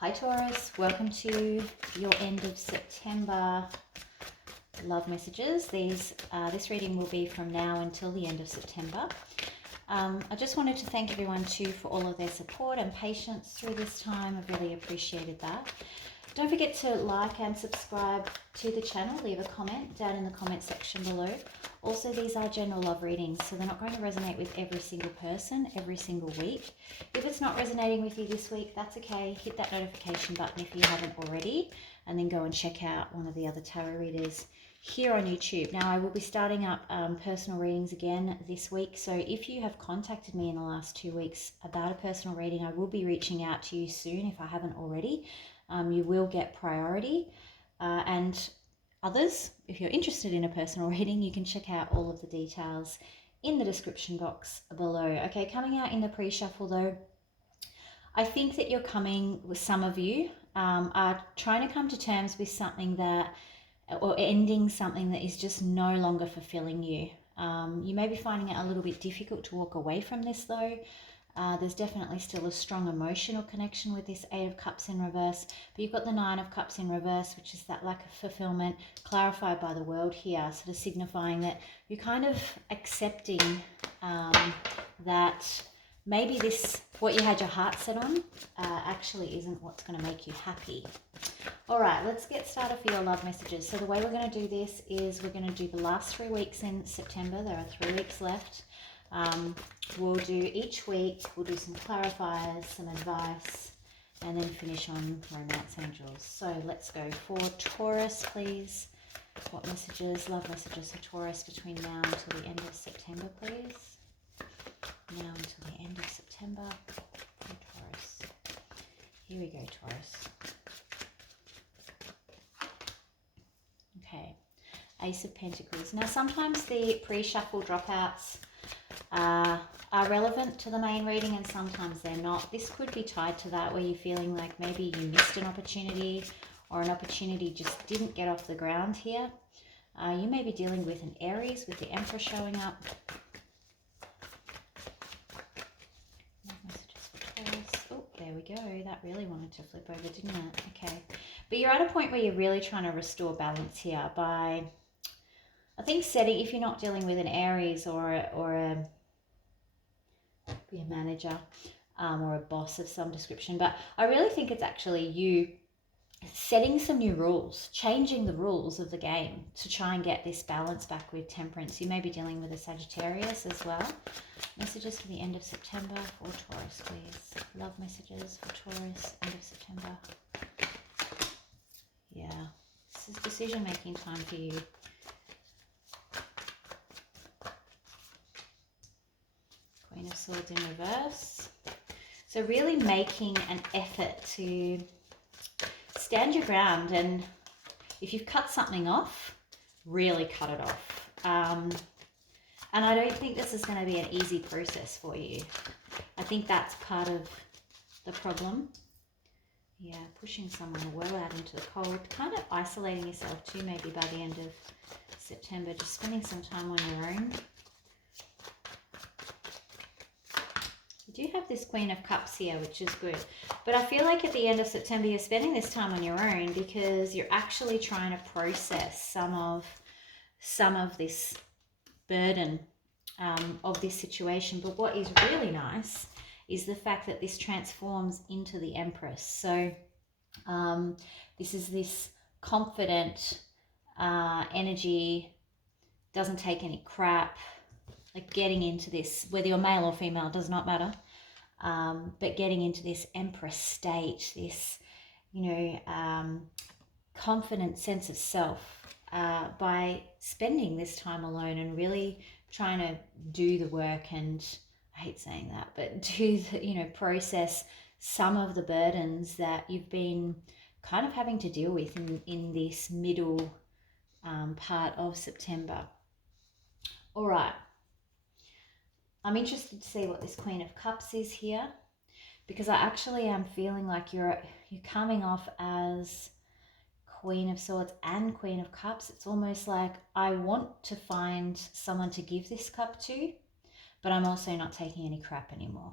Hi Taurus, welcome to your end of September love messages. This reading will be from now until the end of September. I just wanted to thank everyone too for all of their support and patience through this time. I've really appreciated that. Don't forget to like and subscribe to the channel. Leave a comment down in the comment section below. Also, these are general love readings, so they're not going to resonate with every single person every single week. If it's not resonating with you this week, that's okay. Hit that notification button if you haven't already, and then go and check out one of the other tarot readers here on YouTube. Now, I will be starting up personal readings again this week, so if you have contacted me in the last 2 weeks about a personal reading, I will be reaching out to you soon if I haven't already. You will get priority, and others, if you're interested in a personal reading, you can check out all of the details in the description box below. Okay, coming out in the pre-shuffle though, I think that you're coming with, some of you are trying to come to terms with something that, or ending something that is just no longer fulfilling you. You may be finding it a little bit difficult to walk away from this though. There's definitely still a strong emotional connection with this Eight of Cups in reverse, but you've got the Nine of Cups in reverse, which is that lack of fulfillment clarified by the world here, sort of signifying that you're kind of accepting that maybe what you had your heart set on actually isn't what's going to make you happy. All right, let's get started for your love messages. So the way we're going to do this is we're going to do the last 3 weeks in September. There are 3 weeks left. We'll do each week, we'll do some clarifiers, some advice, and then finish on romance angels. So let's go for Taurus, please. What messages, love messages for Taurus between now until the end of September, please? Now until the end of September for Taurus. Here we go, Taurus. Okay, Ace of Pentacles. Now sometimes the pre-shuffle dropouts are relevant to the main reading and sometimes they're not. This could be tied to that, where you're feeling like maybe you missed an opportunity or an opportunity just didn't get off the ground here. You may be dealing with an Aries with the Emperor showing up. Messages for Taurus. Oh, there we go. That really wanted to flip over, didn't it? Okay. But you're at a point where you're really trying to restore balance here by, I think, setting, if you're not dealing with an Aries or be a manager or a boss of some description, but I really think it's actually you setting some new rules, changing the rules of the game to try and get this balance back with Temperance. You may be dealing with a Sagittarius as well. Messages for the end of September for Taurus, please. Love messages for Taurus, end of September. Yeah, this is decision-making time for you. Queen of Swords in reverse. So really making an effort to stand your ground, and if you've cut something off, really cut it off. And I don't think this is going to be an easy process for you. I think that's part of the problem. Yeah, pushing someone well out into the cold, kind of isolating yourself too maybe by the end of September, just spending some time on your own. You do have this Queen of Cups here, which is good. But I feel like at the end of September, you're spending this time on your own because you're actually trying to process some of this burden of this situation. But what is really nice is the fact that this transforms into the Empress. So this is this confident energy, doesn't take any crap, like getting into this, whether you're male or female, does not matter. But getting into this Empress state, this, confident sense of self by spending this time alone and really trying to do the work, and I hate saying that, but do the, process some of the burdens that you've been kind of having to deal with in this middle part of September. All right. I'm interested to see what this Queen of Cups is here, because I actually am feeling like you're coming off as Queen of Swords and Queen of Cups. It's almost like I want to find someone to give this cup to, but I'm also not taking any crap anymore.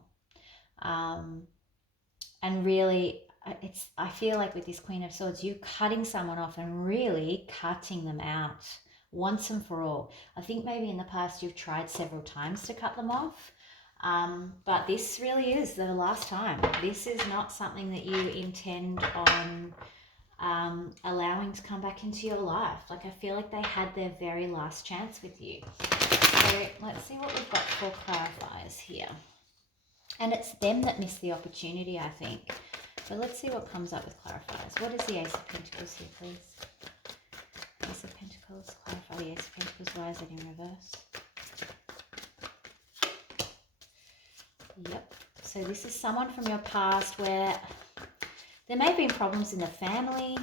And really, I feel like with this Queen of Swords, you're cutting someone off and really cutting them out once and for all. I think maybe in the past you've tried several times to cut them off, but this really is the last time. This is not something that you intend on allowing to come back into your life. Like, I feel like they had their very last chance with you. So let's see what we've got for clarifiers here. And it's them that missed the opportunity, I think. But let's see what comes up with clarifiers. What is the Ace of Pentacles here, please? Ace of Pentacles, clarify the Ace of Pentacles. Why is it in reverse? Yep. So this is someone from your past where there may have been problems in the family.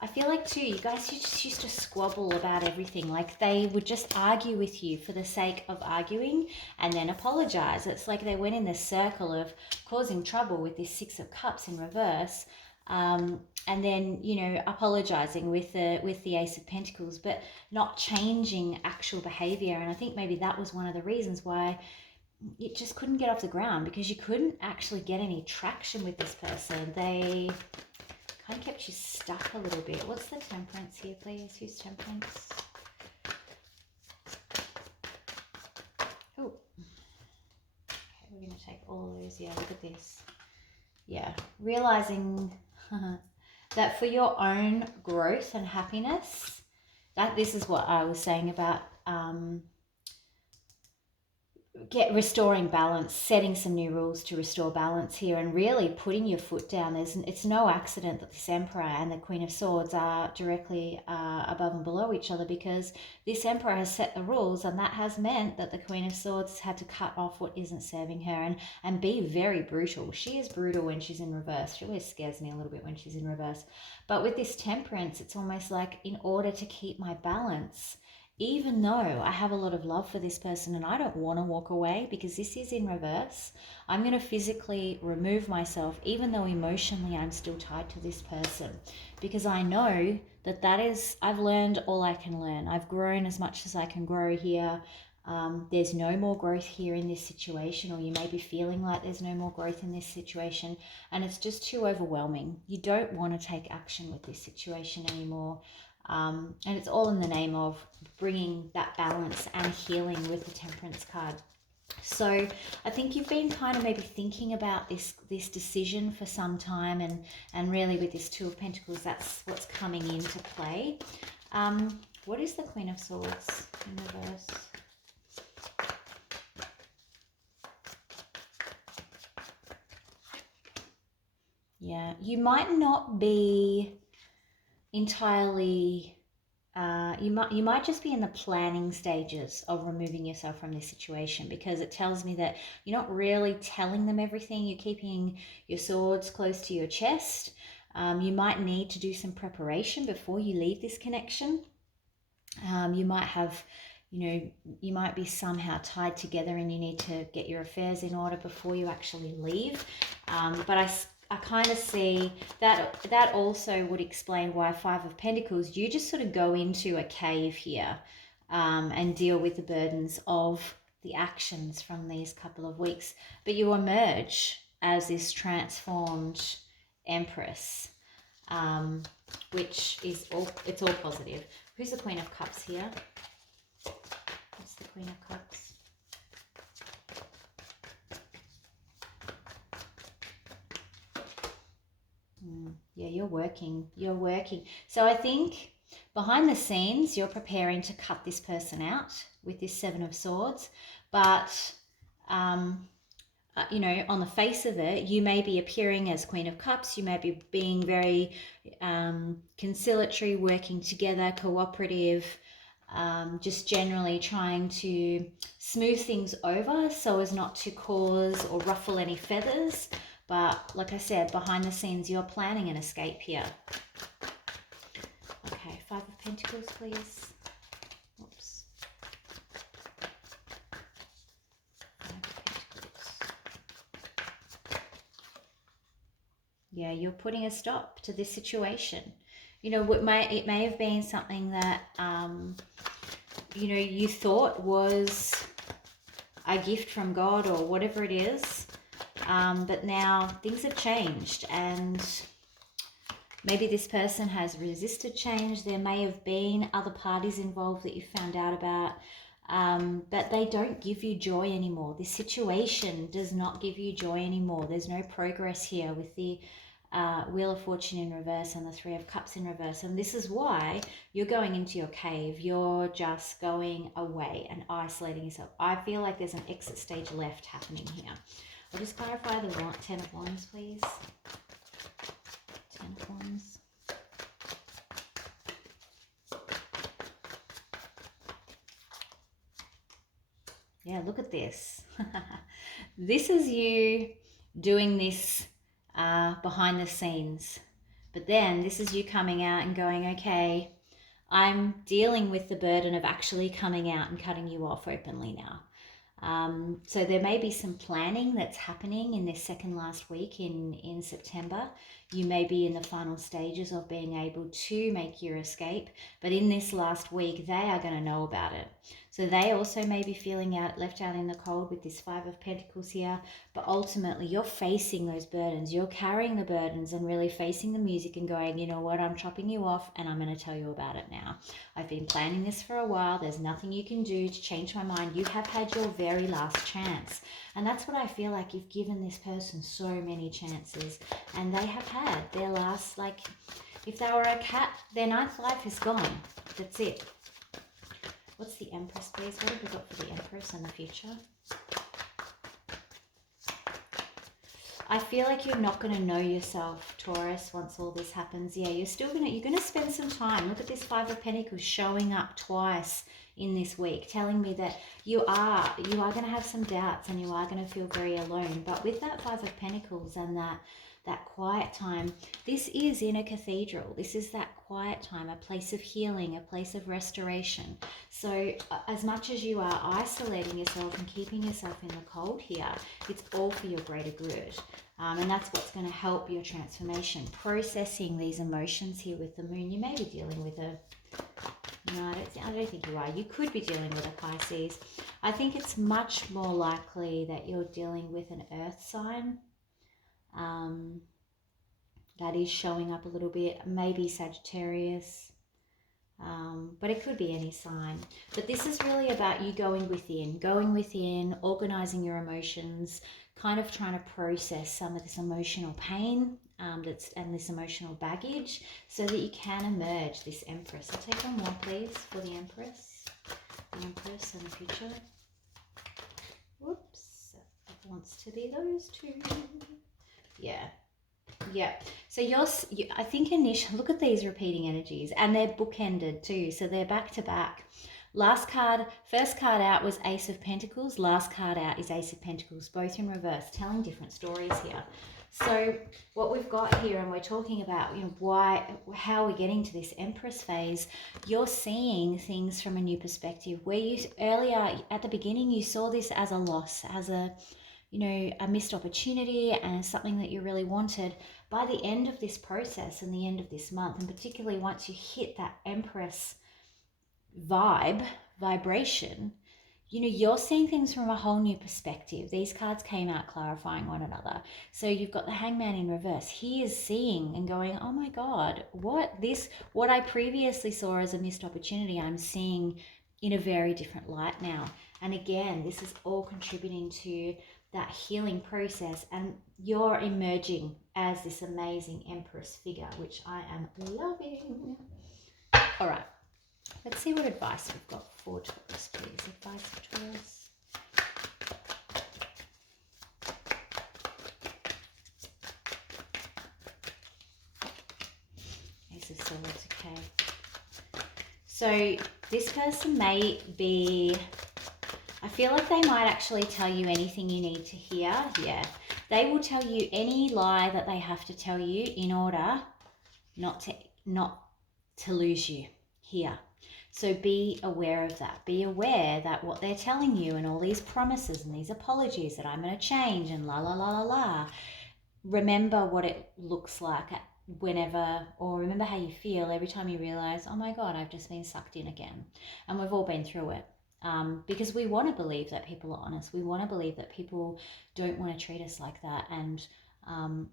I feel like too, you guys just used to squabble about everything. Like, they would just argue with you for the sake of arguing and then apologize. It's like they went in this circle of causing trouble with this Six of Cups in reverse, and then, you know, apologizing with the Ace of Pentacles, but not changing actual behavior. And I think maybe that was one of the reasons why it just couldn't get off the ground, because you couldn't actually get any traction with this person. They kind of kept you stuck a little bit. What's the Temperance here, please? Who's Temperance? Oh, okay, we're going to take all of those. Yeah, look at this. Yeah, realizing that for your own growth and happiness, that this is what I was saying about restoring balance, setting some new rules to restore balance here, and really putting your foot down. It's no accident that this Emperor and the Queen of Swords are directly above and below each other, because this Emperor has set the rules, and that has meant that the Queen of Swords has had to cut off what isn't serving her and be very brutal. She is brutal when she's in reverse. She always scares me a little bit when she's in reverse. But with this Temperance, it's almost like, in order to keep my balance, even though I have a lot of love for this person and I don't want to walk away because this is in reverse, I'm going to physically remove myself, even though emotionally I'm still tied to this person, because I know that I've learned all I can learn. I've grown as much as I can grow here. There's no more growth here in this situation, or you may be feeling like there's no more growth in this situation, and it's just too overwhelming. You don't want to take action with this situation anymore. And it's all in the name of bringing that balance and healing with the Temperance card. So I think you've been kind of maybe thinking about this decision for some time, and really with this Two of Pentacles, that's what's coming into play. What is the Queen of Swords in reverse? Yeah, you might not be entirely you might just be in the planning stages of removing yourself from this situation, because it tells me that you're not really telling them everything. You're keeping your swords close to your chest. You might need to do some preparation before you leave this connection. You might have, you might be somehow tied together and you need to get your affairs in order before you actually leave. But I kind of see that also would explain why Five of Pentacles, you just sort of go into a cave here and deal with the burdens of the actions from these couple of weeks. But you emerge as this transformed Empress, which is it's all positive. Who's the Queen of Cups here? What's the Queen of Cups? Yeah, you're working. So I think behind the scenes, you're preparing to cut this person out with this Seven of Swords. But, on the face of it, you may be appearing as Queen of Cups. You may be being very conciliatory, working together, cooperative, just generally trying to smooth things over so as not to cause or ruffle any feathers. But like I said, behind the scenes, you're planning an escape here. Okay, Five of Pentacles, please. Oops. Five of Pentacles. Yeah, you're putting a stop to this situation. It may have been something that, you thought was a gift from God or whatever it is. But now things have changed, and maybe this person has resisted change. There may have been other parties involved that you found out about, but they don't give you joy anymore. This situation does not give you joy anymore. There's no progress here with the Wheel of Fortune in reverse and the Three of Cups in reverse. And this is why you're going into your cave. You're just going away and isolating yourself. I feel like there's an exit stage left happening here. I'll just clarify the Ten of Wands, please. Ten of Wands. Yeah, look at this. This is you doing this behind the scenes. But then this is you coming out and going, okay, I'm dealing with the burden of actually coming out and cutting you off openly now. So there may be some planning that's happening in this second last week in September. You may be in the final stages of being able to make your escape, but in this last week, they are going to know about it. So they also may be feeling left out in the cold with this Five of Pentacles here, but ultimately you're facing those burdens. You're carrying the burdens and really facing the music and going, you know what, I'm chopping you off and I'm going to tell you about it now. I've been planning this for a while. There's nothing you can do to change my mind. You have had your very last chance. And that's what I feel like. You've given this person so many chances, and they have had their last, like, if they were a cat, their ninth life is gone. That's it. What's the Empress, please? What have we got for the Empress in the future? I feel like you're not going to know yourself, Taurus, once all this happens. Yeah, you're going to spend some time. Look at this Five of Pentacles showing up twice in this week, telling me that you are going to have some doubts and you are going to feel very alone. But with that Five of Pentacles and that quiet time, this is in a cathedral. This is that quiet time, a place of healing, a place of restoration. So as much as you are isolating yourself and keeping yourself in the cold here, it's all for your greater good. And that's what's going to help your transformation. Processing these emotions here with the moon. You may be dealing with no, I don't think you are. You could be dealing with a Pisces. I think it's much more likely that you're dealing with an earth sign. That is showing up a little bit, maybe Sagittarius, but it could be any sign. But this is really about you going within, organizing your emotions, kind of trying to process some of this emotional pain and this emotional baggage so that you can emerge this Empress. I'll take one more, please, for the Empress. The Empress in the future. Whoops, it wants to be those two. Yeah. Yeah, so I think initially, look at these repeating energies, and they're bookended too, so they're back to back. First card out was Ace of Pentacles, last card out is Ace of Pentacles, both in reverse, telling different stories here. So what we've got here, and we're talking about, you know, how we're getting to this Empress phase, you're seeing things from a new perspective, where you earlier at the beginning you saw this as a loss, as a missed opportunity and something that you really wanted. By the end of this process and the end of this month, and particularly once you hit that Empress vibration, you're seeing things from a whole new perspective. These cards came out clarifying one another. So you've got the Hangman in reverse. He is seeing and going, oh my God, what I previously saw as a missed opportunity, I'm seeing in a very different light now. And again, this is all contributing to that healing process, and you're emerging as this amazing Empress figure, which I am loving. All right, let's see what advice we've got for Taurus, please. Advice for Taurus. Ace of Swords, okay. So this person may be, I feel like they might actually tell you anything you need to hear. Yeah, they will tell you any lie that they have to tell you in order not to lose you here. So be aware of that. Be aware that what they're telling you and all these promises and these apologies that I'm going to change and la la la la la. Remember what it looks like whenever, or remember how you feel every time you realize, oh my God, I've just been sucked in again. And we've all been through it. because we want to believe that people are honest. We want to believe that people don't want to treat us like that and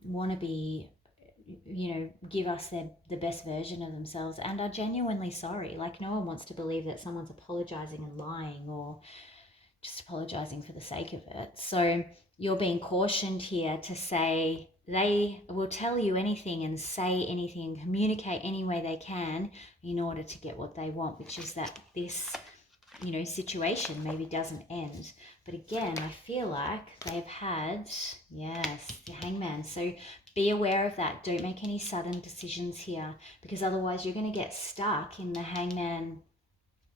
want to be, give us the best version of themselves and are genuinely sorry. Like, no one wants to believe that someone's apologizing and lying or just apologizing for the sake of it. So you're being cautioned here to say they will tell you anything and say anything, communicate any way they can in order to get what they want, which is that this situation maybe doesn't end. But again, I feel like they've had, yes, the Hangman. So be aware of that. Don't make any sudden decisions here, because otherwise you're going to get stuck in the Hangman.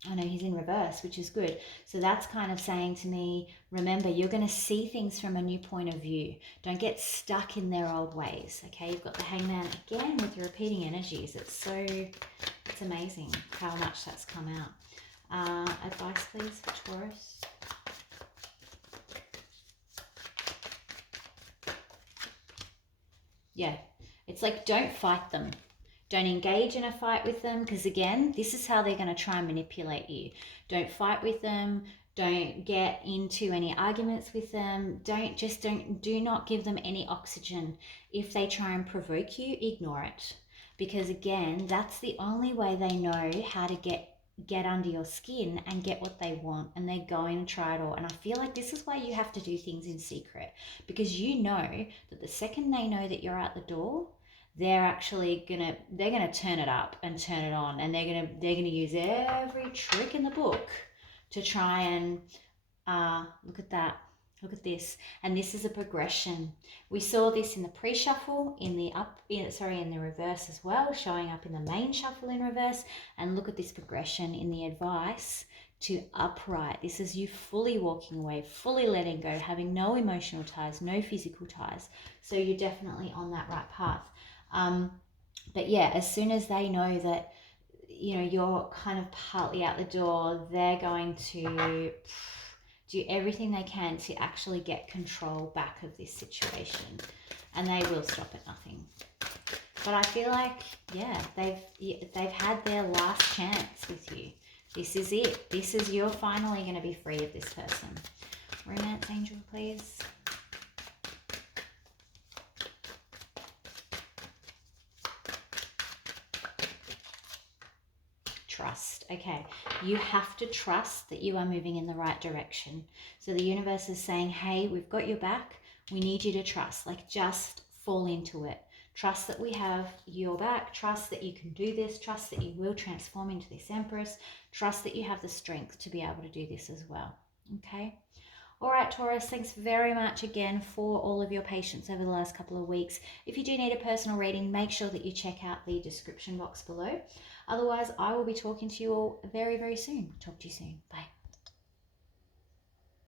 I know he's in reverse, which is good. So that's kind of saying to me, remember, you're going to see things from a new point of view. Don't get stuck in their old ways. Okay, you've got the Hangman again with the repeating energies. It's amazing how much that's come out. Advice, please, for Taurus. Yeah, it's like, don't fight them. Don't engage in a fight with them, because again, this is how they're going to try and manipulate you. Don't fight with them. Don't get into any arguments with them. Do not give them any oxygen. If they try and provoke you, ignore it. Because again, that's the only way they know how to get under your skin and get what they want, and they're going to try it all. And I feel like this is why you have to do things in secret, because you know that the second they know that you're out the door, they're gonna turn it up and turn it on, and they're gonna use every trick in the book to try and look at that. Look at this. And this is a progression. We saw this in the pre-shuffle, in the reverse as well, showing up in the main shuffle in reverse. And look at this progression in the advice to upright. This is you fully walking away, fully letting go, having no emotional ties, no physical ties. So you're definitely on that right path. But yeah, as soon as they know that, you're kind of partly out the door, they're going to do everything they can to actually get control back of this situation, and they will stop at nothing. But I feel like, yeah, they've had their last chance with you. This is it. You're finally going to be free of this person. Romance angel, please. Trust. Okay, you have to trust that you are moving in the right direction. So the universe is saying, hey, we've got your back. We need you to trust. Like, just fall into it. Trust that we have your back. Trust that you can do this. Trust that you will transform into this Empress. Trust that you have the strength to be able to do this as well. Okay. All right, Taurus, thanks very much again for all of your patience over the last couple of weeks. If you do need a personal reading, make sure that you check out the description box below. Otherwise, I will be talking to you all very, very soon. Talk to you soon. Bye.